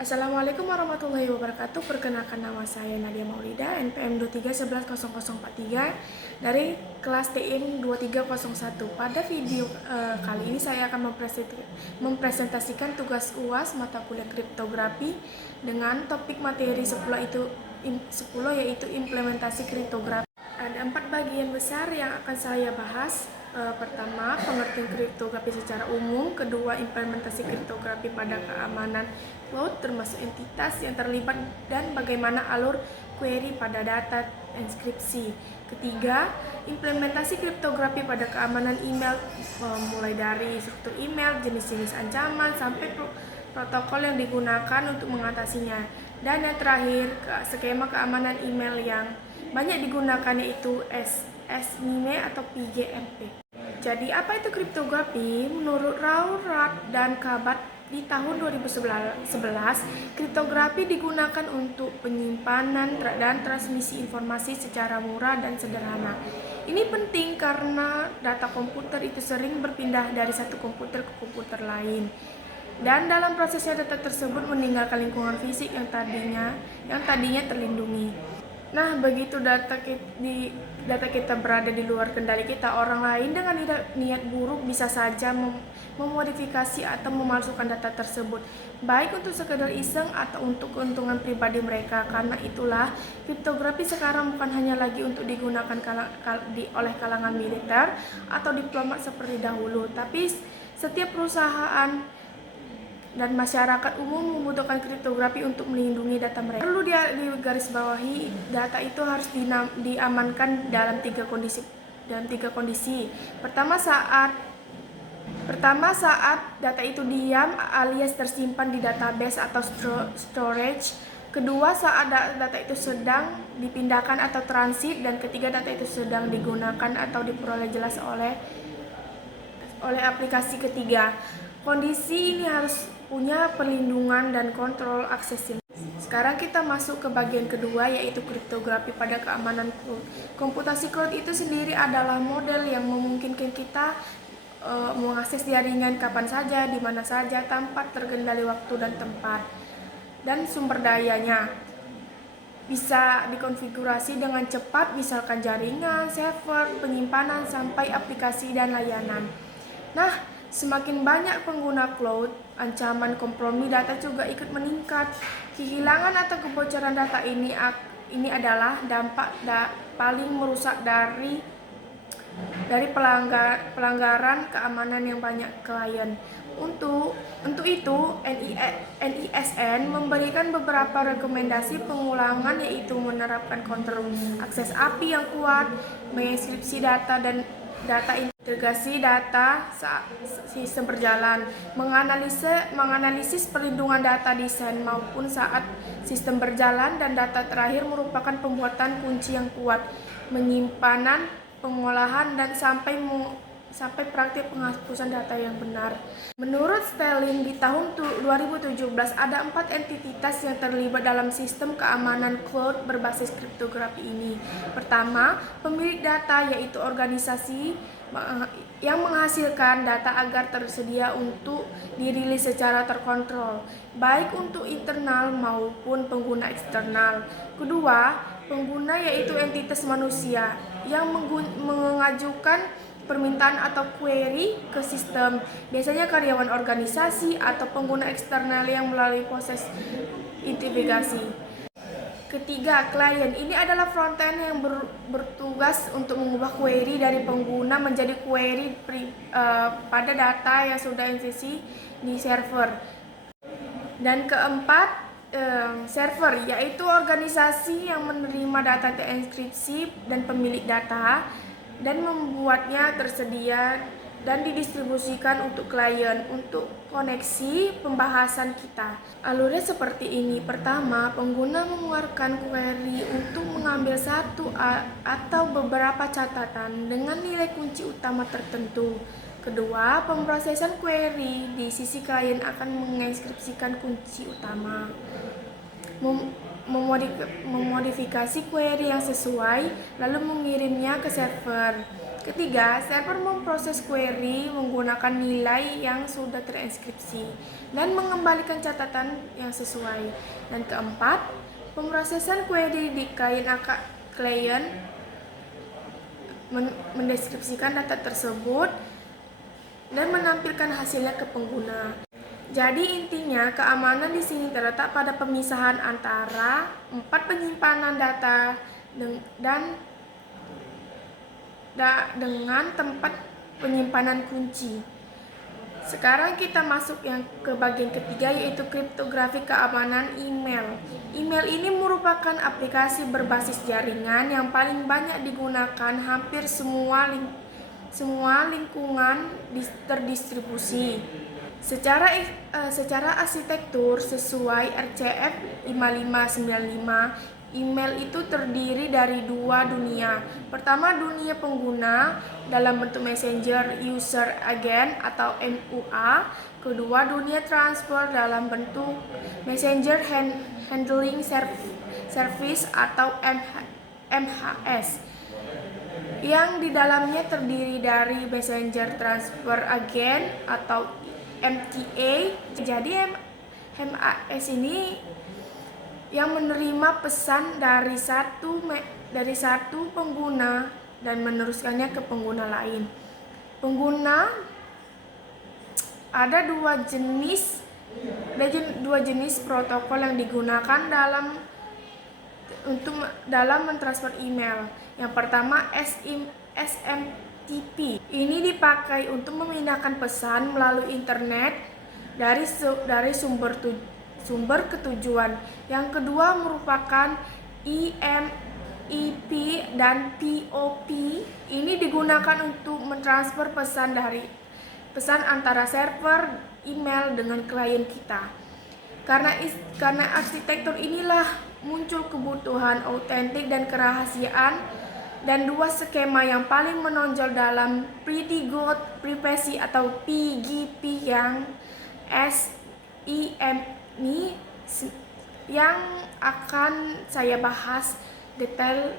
Assalamualaikum warahmatullahi wabarakatuh. Perkenalkan, nama saya Nadia Maulida, NPM 23110043 dari kelas TIM 2301. Pada video kali ini saya akan mempresentasikan tugas UAS mata kuliah kriptografi dengan topik materi 10 yaitu implementasi kriptografi. Ada 4 bagian besar yang akan saya bahas. Pertama, pengertian kriptografi secara umum. Kedua, implementasi kriptografi pada keamanan cloud termasuk entitas yang terlibat dan bagaimana alur query pada data enkripsi. Ketiga, implementasi kriptografi pada keamanan email, mulai dari struktur email, jenis-jenis ancaman, sampai protokol yang digunakan untuk mengatasinya. Dan yang terakhir, skema keamanan email yang banyak digunakan yaitu SNME atau PGMP. Jadi apa itu kriptografi? Menurut Raurat dan Kabat di tahun 2011, kriptografi digunakan untuk penyimpanan dan transmisi informasi secara murah dan sederhana. Ini penting karena data komputer itu sering berpindah dari satu komputer ke komputer lain. Dan dalam prosesnya data tersebut meninggalkan lingkungan fisik yang tadinya terlindungi. Nah, begitu data kita berada di luar kendali kita, orang lain dengan niat buruk bisa saja memodifikasi atau memalsukan data tersebut, baik untuk sekedar iseng atau untuk keuntungan pribadi mereka. Karena itulah, kriptografi sekarang bukan hanya lagi untuk digunakan oleh kalangan militer atau diplomat seperti dahulu, tapi setiap perusahaan dan masyarakat umum membutuhkan kriptografi untuk melindungi data mereka. Perlu digarisbawahi, data itu harus diamankan dalam tiga kondisi. Pertama, saat data itu diam alias tersimpan di database atau storage. Kedua, saat data itu sedang dipindahkan atau transit. Dan ketiga, data itu sedang digunakan atau diperoleh jelas oleh aplikasi ketiga. Kondisi ini harus punya perlindungan dan kontrol aksesnya. Sekarang kita masuk ke bagian kedua, yaitu kriptografi pada keamanan cloud. Komputasi cloud itu sendiri adalah model yang memungkinkan kita mengakses jaringan kapan saja, di mana saja, tanpa terkendali waktu dan tempat. Dan sumber dayanya bisa dikonfigurasi dengan cepat, misalkan jaringan, server, penyimpanan, sampai aplikasi dan layanan. Nah, semakin banyak pengguna cloud, ancaman kompromi data juga ikut meningkat. Kehilangan atau kebocoran data ini adalah dampak paling merusak dari pelanggaran keamanan yang banyak klien. Untuk itu, NISN memberikan beberapa rekomendasi pengulangan, yaitu menerapkan kontrol akses API yang kuat, mengenkripsi data dan data integrasi data saat sistem berjalan, menganalisis perlindungan data desain maupun saat sistem berjalan, dan data terakhir merupakan pembuatan kunci yang kuat, penyimpanan, pengolahan, dan sampai praktik penghapusan data yang benar. Menurut Stelling, di tahun 2017 ada 4 entitas yang terlibat dalam sistem keamanan cloud berbasis kriptografi ini. Pertama, pemilik data, yaitu organisasi yang menghasilkan data agar tersedia untuk dirilis secara terkontrol, baik untuk internal maupun pengguna eksternal. Kedua, pengguna, yaitu entitas manusia yang mengajukan permintaan atau query ke sistem, biasanya karyawan organisasi atau pengguna eksternal yang melalui proses investigasi. Ketiga, klien. Ini adalah frontend yang bertugas untuk mengubah query dari pengguna menjadi query pada data yang sudah injeksi di server. Dan keempat, server, yaitu organisasi yang menerima data terenkripsi dan pemilik data dan membuatnya tersedia dan didistribusikan untuk klien. Untuk koneksi pembahasan kita, alurnya seperti ini. Pertama, pengguna mengeluarkan query untuk mengambil satu atau beberapa catatan dengan nilai kunci utama tertentu. Kedua, pemrosesan query di sisi klien akan menginskripsikan kunci utama, memodifikasi query yang sesuai, lalu mengirimnya ke server. Ketiga, server memproses query menggunakan nilai yang sudah terenkripsi dan mengembalikan catatan yang sesuai. Dan keempat, pemrosesan query di klien mendeskripsikan data tersebut dan menampilkan hasilnya ke pengguna. Jadi intinya keamanan di sini terletak pada pemisahan antara 4 penyimpanan data dengan tempat penyimpanan kunci. Sekarang kita masuk yang ke bagian ketiga, yaitu kriptografi keamanan email. Email ini merupakan aplikasi berbasis jaringan yang paling banyak digunakan hampir semua lingkungan terdistribusi. Secara arsitektur sesuai RCF 5595, email itu terdiri dari dua dunia. Pertama, dunia pengguna dalam bentuk messenger user agent atau MUA. Kedua, dunia transfer dalam bentuk messenger handling service atau MHS, yang di dalamnya terdiri dari messenger transfer agent atau MTA. Jadi MHS ini yang menerima pesan dari satu pengguna dan meneruskannya ke pengguna lain. Ada dua jenis protokol yang digunakan dalam mentransfer email. Yang pertama, SMTP. Ini dipakai untuk memindahkan pesan melalui internet dari sumber ke tujuan. Yang kedua merupakan EMEP dan POP. Ini digunakan untuk mentransfer pesan antara server email dengan klien kita. Karena arsitektur inilah muncul kebutuhan otentik dan kerahasiaan, dan dua skema yang paling menonjol dalam Pretty Good Privacy atau PGP yang SIM ini yang akan saya bahas detail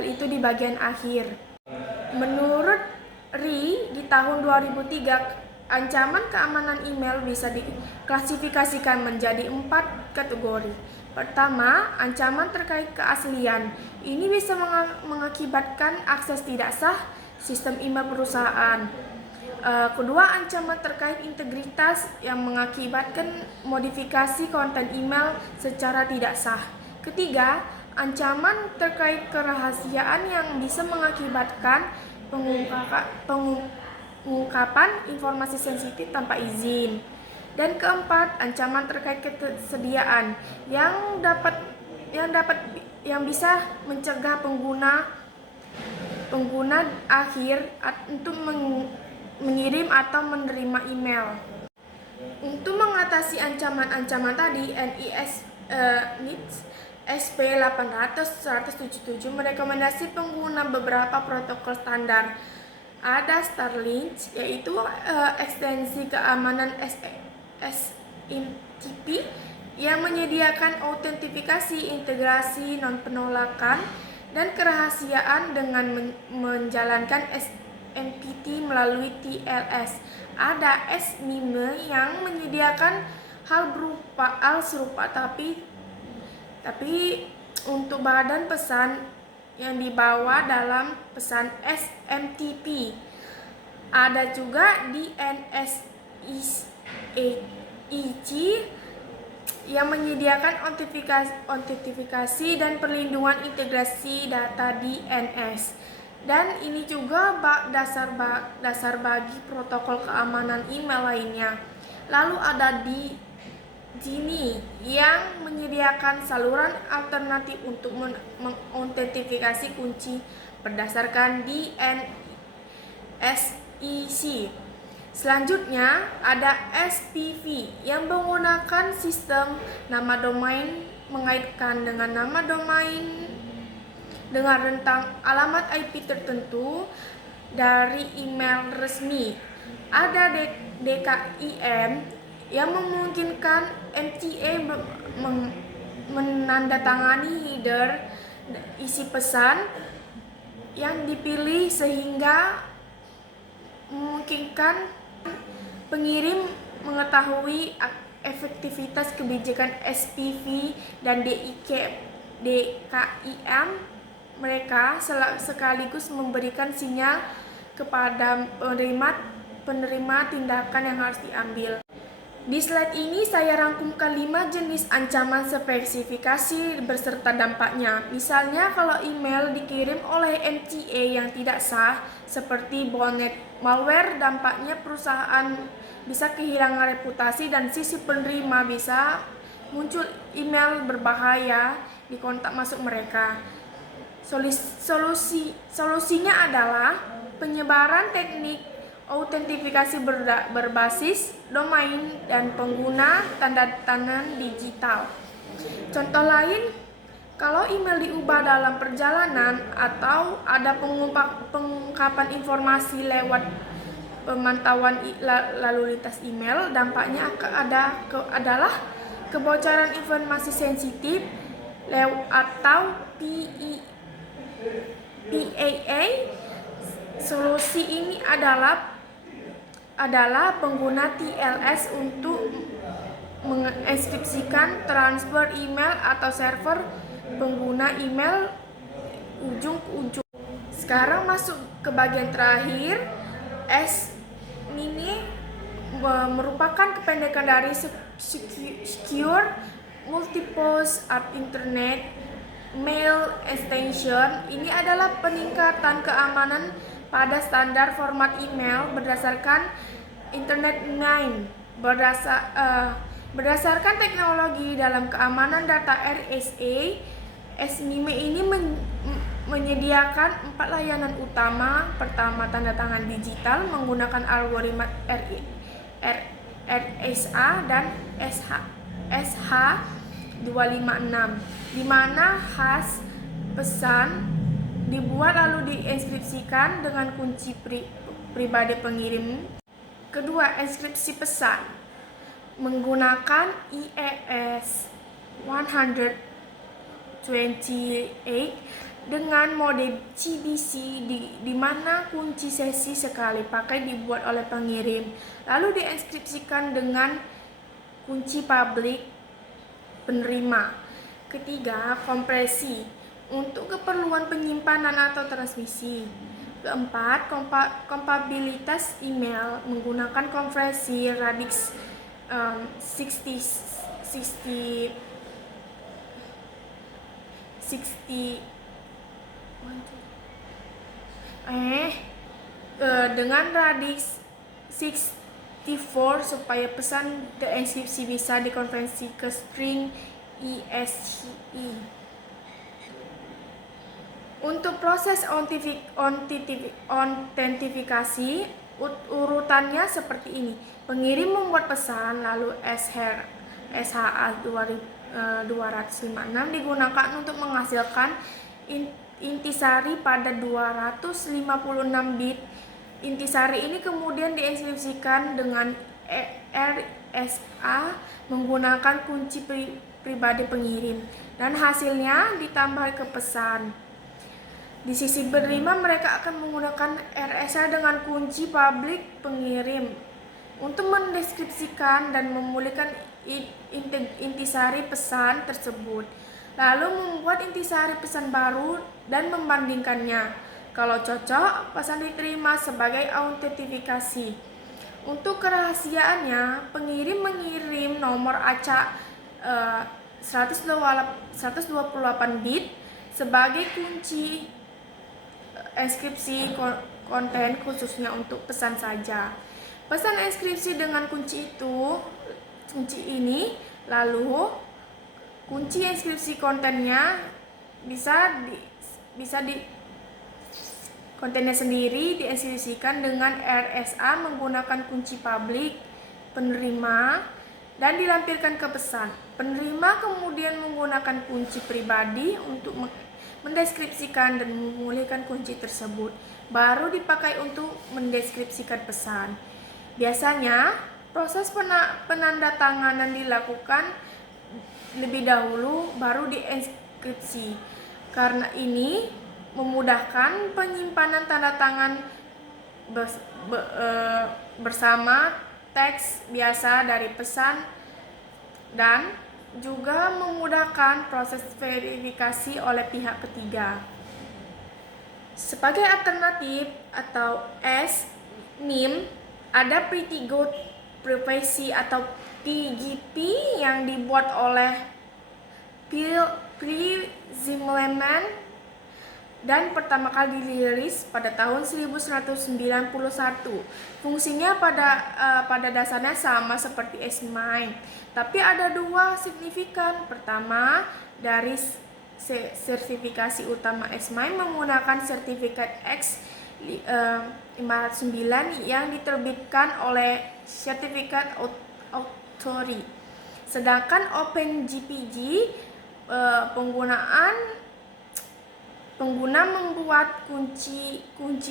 itu di bagian akhir. Menurut RI di tahun 2003, ancaman keamanan email bisa diklasifikasikan menjadi 4 kategori. Pertama, ancaman terkait keaslian. Ini bisa mengakibatkan akses tidak sah sistem email perusahaan. Kedua, ancaman terkait integritas yang mengakibatkan modifikasi konten email secara tidak sah. Ketiga, ancaman terkait kerahasiaan yang bisa mengakibatkan pengungkapan informasi sensitif tanpa izin. Dan keempat, ancaman terkait ketersediaan yang bisa mencegah pengguna akhir untuk mengirim atau menerima email. Untuk mengatasi ancaman-ancaman tadi, NIST SP800-177 merekomendasi pengguna beberapa protokol standar. Ada Starlink, yaitu ekstensi keamanan SMTP yang menyediakan autentifikasi, integrasi, non-penolakan, dan kerahasiaan dengan menjalankan SMPT melalui TLS. Ada SMIME yang menyediakan hal serupa tapi untuk badan pesan yang dibawa dalam pesan SMTP. Ada juga DNSIC yang menyediakan autentifikasi dan perlindungan integrasi data DNS. Dan ini juga dasar bagi protokol keamanan email lainnya. Lalu ada Gini yang menyediakan saluran alternatif untuk mengautentifikasi kunci berdasarkan DNSIC. Selanjutnya ada SPV yang menggunakan sistem nama domain mengaitkan dengan nama domain dengan rentang alamat IP tertentu dari email resmi. Ada DKIM yang memungkinkan MTA menandatangani header isi pesan yang dipilih sehingga memungkinkan pengirim mengetahui efektivitas kebijakan SPV dan DKIM mereka, sekaligus memberikan sinyal kepada penerima tindakan yang harus diambil. Di slide ini saya rangkumkan 5 jenis ancaman spesifikasi beserta dampaknya. Misalnya kalau email dikirim oleh MTA yang tidak sah seperti botnet malware, dampaknya perusahaan bisa kehilangan reputasi dan sisi penerima bisa muncul email berbahaya di kontak masuk mereka. Solusinya adalah penyebaran teknik autentifikasi berbasis domain dan pengguna tanda tangan digital. Contoh lain, kalau email diubah dalam perjalanan atau ada pengungkapan informasi lewat pemantauan lalu lintas email, dampaknya adalah kebocoran informasi sensitif atau PAA. Solusi ini adalah pengguna TLS untuk menginskripsikan transfer email atau server pengguna email ujung ke ujung. Sekarang masuk ke bagian terakhir. S ini merupakan kependekan dari Secure Multipurpose Internet Mail Extension. Ini adalah peningkatan keamanan pada standar format email berdasarkan Internet 9. Berdasarkan teknologi dalam keamanan data RSA, SNIME ini menyediakan 4 layanan utama. Pertama, tanda tangan digital menggunakan algoritma RSA dan SH256, di mana hash pesan dibuat lalu dienkripsikan dengan kunci pribadi pengirim. Kedua, enkripsi pesan menggunakan IES 128 dengan mode CBC, di mana kunci sesi sekali pakai dibuat oleh pengirim lalu dienkripsikan dengan kunci publik penerima. Ketiga, kompresi untuk keperluan penyimpanan atau transmisi. Keempat, kompatibilitas email menggunakan konversi radix 60 dengan radix 64 supaya pesan dienkripsi bisa dikonversi ke string ESCI. Untuk proses autentifikasi, urutannya seperti ini. Pengirim membuat pesan, lalu SHA-256 digunakan untuk menghasilkan intisari pada 256 bit. Intisari ini kemudian dienkripsikan dengan RSA menggunakan kunci pribadi pengirim, dan hasilnya ditambah ke pesan. Di sisi penerima, mereka akan menggunakan RSA dengan kunci publik pengirim untuk mendeskripsikan dan memulihkan intisari pesan tersebut, lalu membuat intisari pesan baru dan membandingkannya. Kalau cocok, pesan diterima sebagai autentifikasi. Untuk kerahasiaannya, pengirim mengirim nomor acak 128 bit sebagai kunci enkripsi konten khususnya untuk pesan saja. Pesan enkripsi dengan kunci ini, lalu kunci enkripsi kontennya kontennya sendiri dienkripsikan dengan RSA menggunakan kunci publik penerima dan dilampirkan ke pesan. Penerima kemudian menggunakan kunci pribadi untuk mendeskripsikan dan memulihkan kunci tersebut, baru dipakai untuk mendeskripsikan pesan. Biasanya proses penandatanganan dilakukan lebih dahulu baru dienkripsi. Karena ini memudahkan penyimpanan tanda tangan bersama teks biasa dari pesan, dan juga memudahkan proses verifikasi oleh pihak ketiga. Sebagai alternatif atau NIM, ada Pretty Good Privacy atau PGP yang dibuat oleh Phil Zimmermann dan pertama kali dirilis pada tahun 1991. Fungsinya pada dasarnya sama seperti S-MIME, tapi ada dua signifikan. Pertama, dari sertifikasi utama S-MIME menggunakan sertifikat X509 yang diterbitkan oleh Certificate Authority. Sedangkan OpenGPG pengguna membuat kunci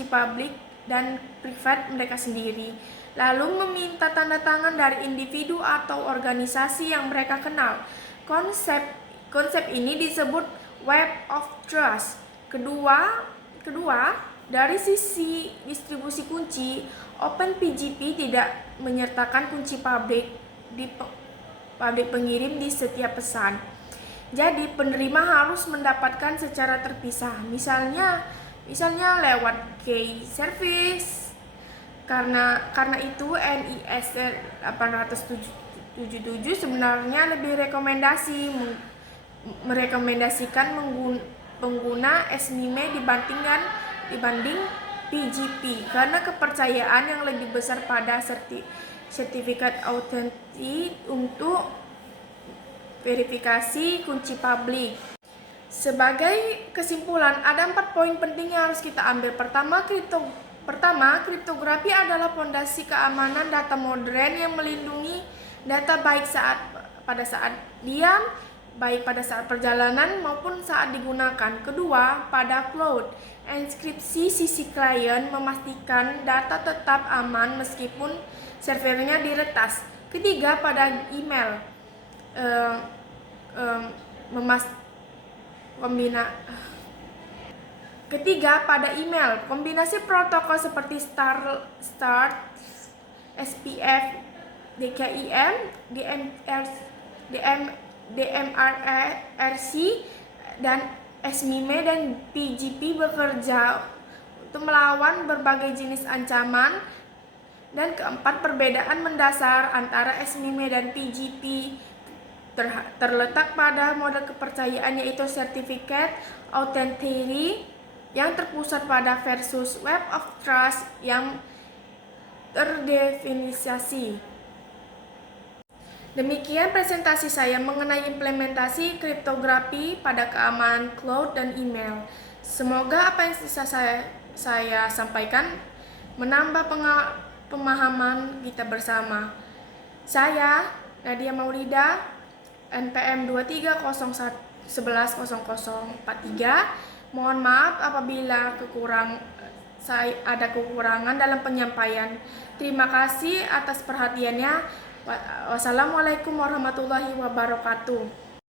publik dan private mereka sendiri, lalu meminta tanda tangan dari individu atau organisasi yang mereka kenal. Konsep ini disebut Web of Trust. Kedua, dari sisi distribusi kunci, OpenPGP tidak menyertakan kunci publik pengirim di setiap pesan. Jadi penerima harus mendapatkan secara terpisah, misalnya lewat key service. Karena itu NIS 877 sebenarnya lebih merekomendasikan pengguna S-MIME dibanding PGP karena kepercayaan yang lebih besar pada sertifikat autentik untuk verifikasi kunci publik. Sebagai kesimpulan, ada 4 poin penting yang harus kita ambil. Pertama, kriptografi adalah fondasi keamanan data modern yang melindungi data baik pada saat diam, baik pada saat perjalanan maupun saat digunakan. Kedua, pada cloud, enkripsi sisi klien memastikan data tetap aman meskipun servernya diretas. Ketiga, pada email, kombinasi protokol seperti START, SPF, DKIM, DMRC, dan S-MIME dan PGP bekerja untuk melawan berbagai jenis ancaman. Dan keempat, perbedaan mendasar antara S-MIME dan PGP terletak pada model kepercayaan, yaitu Certificate Authority yang terpusat pada versus Web of Trust yang terdefinisiasi. Demikian presentasi saya mengenai implementasi kriptografi pada keamanan cloud dan email. Semoga apa yang bisa saya sampaikan menambah pemahaman kita bersama. Saya Nadia Maulida, NPM 2301110043. Mohon maaf apabila ada kekurangan dalam penyampaian. Terima kasih atas perhatiannya. Wassalamualaikum warahmatullahi wabarakatuh.